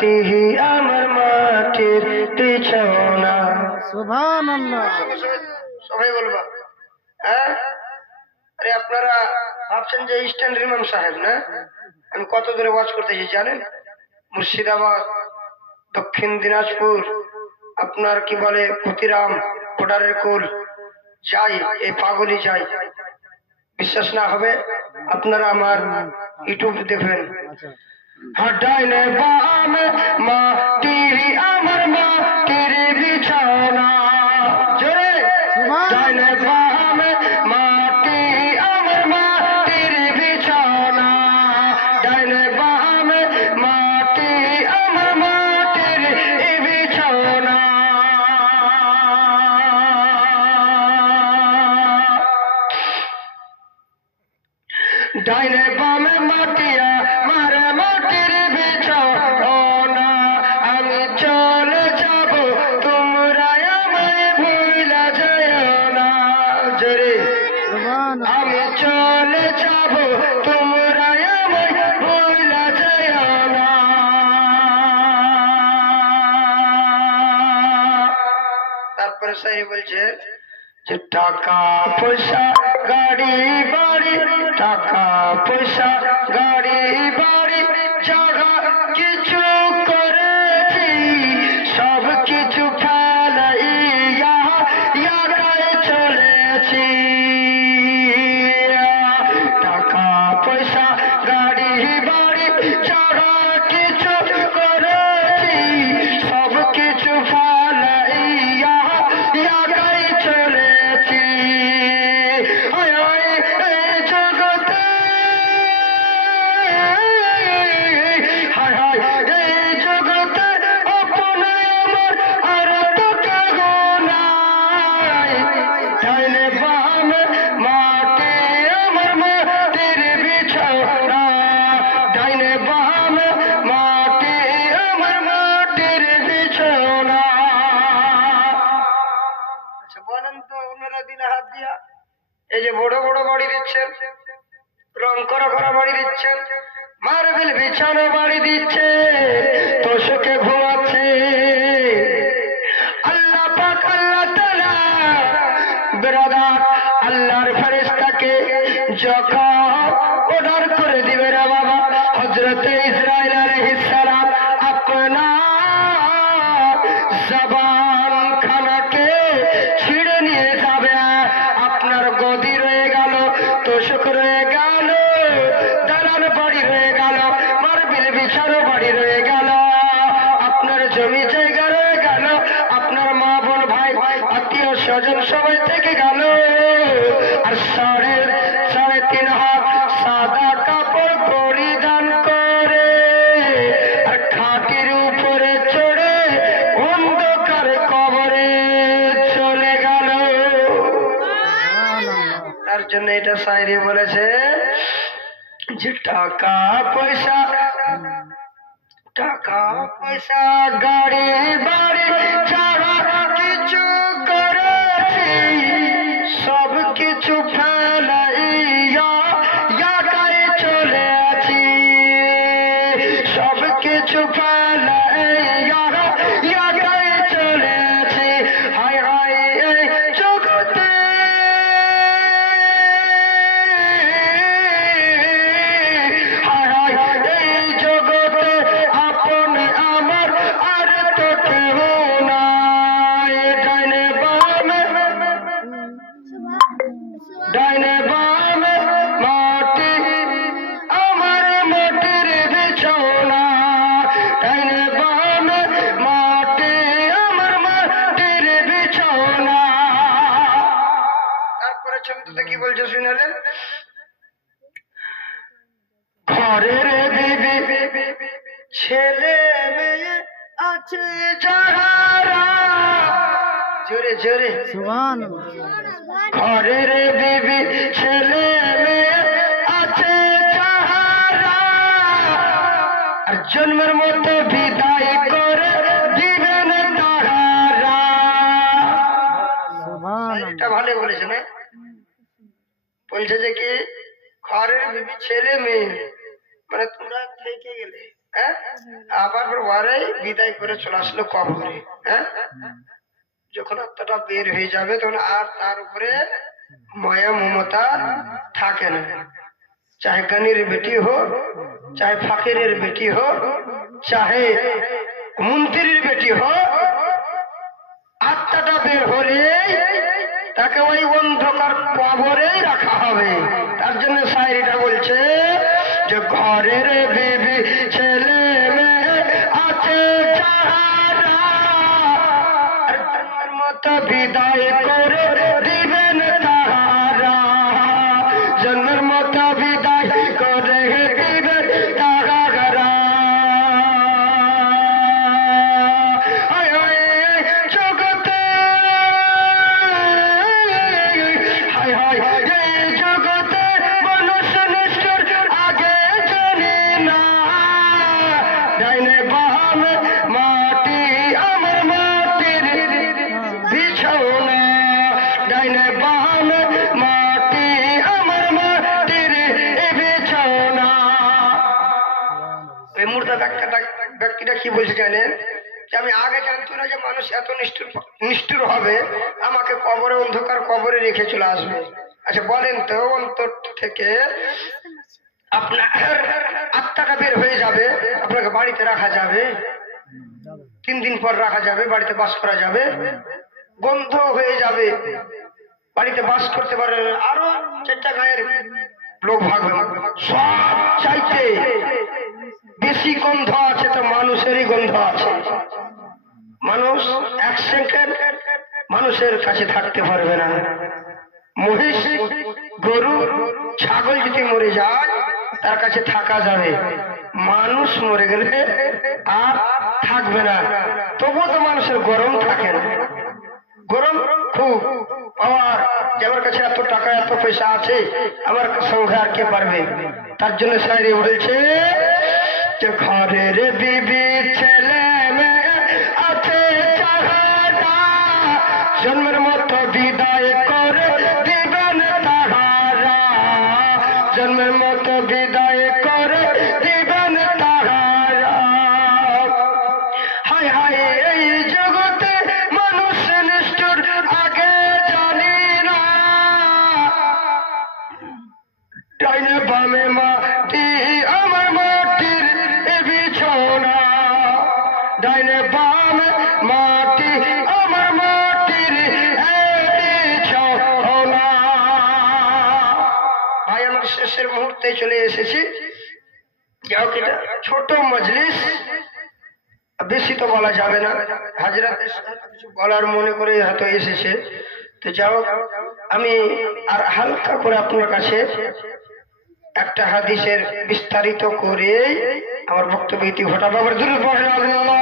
মাটি আমার মাটির বিছানা। সুবহানাল্লাহ। সবাই বলবা। হ্যাঁ, আরে আপনারা ভাবছেন যে স্ট্যান্ডার্ড ইমাম সাহেব না? আমি কত দূরে ওয়াজ করতেছি জানেন? মুর্শিদাবাদ, দক্ষিণ দিনাজপুর, আপনার কি বলে ক্ষতিরাম, ভোটারের কুল যাই, এই পাগলি যাই। বিশ্বাস না হবে আপনারা আমার ইউটিউব দেখবেন। ডাইনে বামে মাটি আমার মাটির বিছানা। জোরে ডাইনে বামে মাটি আমার মাটির বিছানা। ডাইনে বামে মাটি আমার মাটির বিছানা। ডাইনে বামে মাটিয়া মারে মাটির বিছানা। আমি চলে যাব তোমরা আমায় ভুলা যাও না। জোরে আমি চলে যাব তোমরা আমায় ভুলা যাও না। তারপরে সাই বলছে যে টাকা পয়সা গাড়ি বাড়ি, টাকা পয়সা গাড়ি বাড়ি জায়গা কিছু করেছি, সব কিছু ফেলাইয়া ইয়াকায় চলেছি। টাকা পয়সা গাড়ি বাড়ি জায়গা কিছু করেছি, সব কিছু ফেলাইয়া ইয়াকায় চলেছি। হায় হায় এই জগতে, হায় হায় এই জগতে আপন আমার আর তো কেহ নাই। ডাইনে বামে মাটি আমার মাটির বিছানা। ডাইনে বামে মাটি আমার মাটির বিছানা। আচ্ছা বলেন তো, ওনারা দিলে হাত দিয়া এই যে বড় বড় বাড়ি দিচ্ছেন, রং করা করা বাড়ি দিচ্ছেন, মার্বেল বিছানো বাড়ি দিচ্ছে, তোষকে ঘুমাচ্ছে। আল্লাহ পাক আল্লাহ তাআলা ব্রাদার আল্লাহর ফেরেশতাকে যখন অর্ডার করে দিবে রে বাবা, হযরতে ইসরাইল আলাইহিস সালাম আপনার জবান খানাকে ছিঁড়ে নিয়ে যাবে। আপনার গদি রয়ে গেল, তোষক রয়ে গেল, দালান বাড়ি রয়ে গেল, মার্বেল বিছানো বাড়ি রয়ে গেল, আপনার জমি জায়গা রয়ে গেল, আপনার মা বোন ভাই আত্মীয় স্বজন সবাই থেকে গেল। আর 3.5 হাত সাদা কাপড় পরিধান করে আর খাটির উপরে চড়ে অন্ধকার কবরে চলে গেল। তার জন্য এটা শায়রি বলেছে যে টাকা পয়সা, টাকা পয়সা গাড়ি বাড়ি ছাড়া কিছু করেছি, সব কিছু ফেলাইয়া ইয়াকায় চলে আছি। সব কিছু ফেলাইয়া ইয়াকায় চলে আছি। হায় হায় এই জগতে, হায় হায় এই জগতে আপন আমার আর তো কেহ নাই। ডাইনে বামে, ডাইনে বামে মাটি আমার মাটির বিছানা। ডাইনে বামে মাটি আমার মাটির বিছানা। তারপরে ছবিতে কি বলছে শুনালেন? ঘরের বিবি ছেলে মেয়ে আছে যাহারা। জোরে জোরে সুবহানাল্লাহ। ঘরের বিবি ছেলে মেয়ে আছে যাহারা, আর জন্মের মতো বিদায় করে দিবেন তাহারা। সুবহানাল্লাহ। এটা ভালো বলেছে না? বলছে যে কি ঘরের বিবি ছেলে মেয়ে মানে তোমরা থেকে গেলে, হ্যাঁ আবার বারে বিদায় করে চলে আসলো কবরে। হ্যাঁ, যখন আত্মাটা বের হয়ে যাবে তখন আর তার উপরে মায়া মমতা থাকে না। চাহে গানির বেটি হোক, চাহে ফাকিরের বেটি হোক, চাহে মন্ত্রীর বেটি হোক, আত্মাটা বের হলে তাকে ওই অন্ধকার কবরেই রাখা হবে। তার জন্য শায়রিটা বলছে যে ঘরের বিবি ছেলে মেয়ে আছে যাহারা, আর তোমার মতো বিদায় করে দিবেন তাহারা, জন্মের মতো বিদায় করে দিবেন তাহারা। হায় হায় জগতে, হায় হায় এই জগতে মানুষ নিষ্ঠুর আগে জানি না, ডাইনে বামে মাটি আমার মাটির বিছানা, ডাইনে বামে মাটি আমার মাটির বিছানা। এই মুর্দা ব্যক্তিটা কি বলছে জানেন? যে আমি আগে জানতো না যে মানুষ এত নিষ্ঠুর হবে, আমাকে কবরে অন্ধকার কবরে রেখে চলে আসবে। আচ্ছা বলেন তো, অন্তর থেকে আপনার আত্মাটা বের হয়ে যাবে, আপনাকে বাড়িতে রাখা যাবে? 3 দিন পর রাখা যাবে, বাড়িতে বাস করা যাবে? গন্ধ হয়ে যাবে, বাড়িতে বাস করতে পারে। আরো 4টা গায়ের লোক ভাগবে, সব চাইতে বেশি গন্ধ আছে তো মানুষেরই গন্ধ আছে। মানুষ 1 সেকেন্ড মানুষের কাছে থাকতে পারবে না। মহিষ, গরু, ছাগল যদি মরে যায় তার কাছে থাকা যাবে, মানুষ মরে গেলে আর থাকবে না। তবুও তো মানুষের গরম থাকে না, গরম খুব পাওয়ার, যে আমার কাছে এত টাকা এত পয়সা আছে, আমার সঙ্গে আর কে পারবে? তার জন্য শায়রি বলছে যে ঘরের বিবি ছেলে মেয়ে আছে যাহারা, জন্মের মতো বিদায় করে দিবেন তাহারা, জন্মের মতো বিদায় করে দিবেন তাহারা। হায় হায় এই জগতে মানুষ নিষ্ঠুর আগে জানি না, ডাইনে বামে মাটি আমার মাটির বিছানা, ডাইনে বামে মাটি আমার মাটির বিছানা। ভাই আমার শেষের মুহূর্তে চলে এসেছি। যাও কিনা ছোট মজলিস, বেশি তো বলা যাবে না, হাজরাতের কিছু বলার মনে করে হয়তো এসেছে, তো যাও আমি আর হালকা করে আপনার কাছে একটা হাদিসের বিস্তারিত করে আমার বক্তব্য ইতি ঘটাবো। আবার দুরূদ পড়েন আল্লাহ।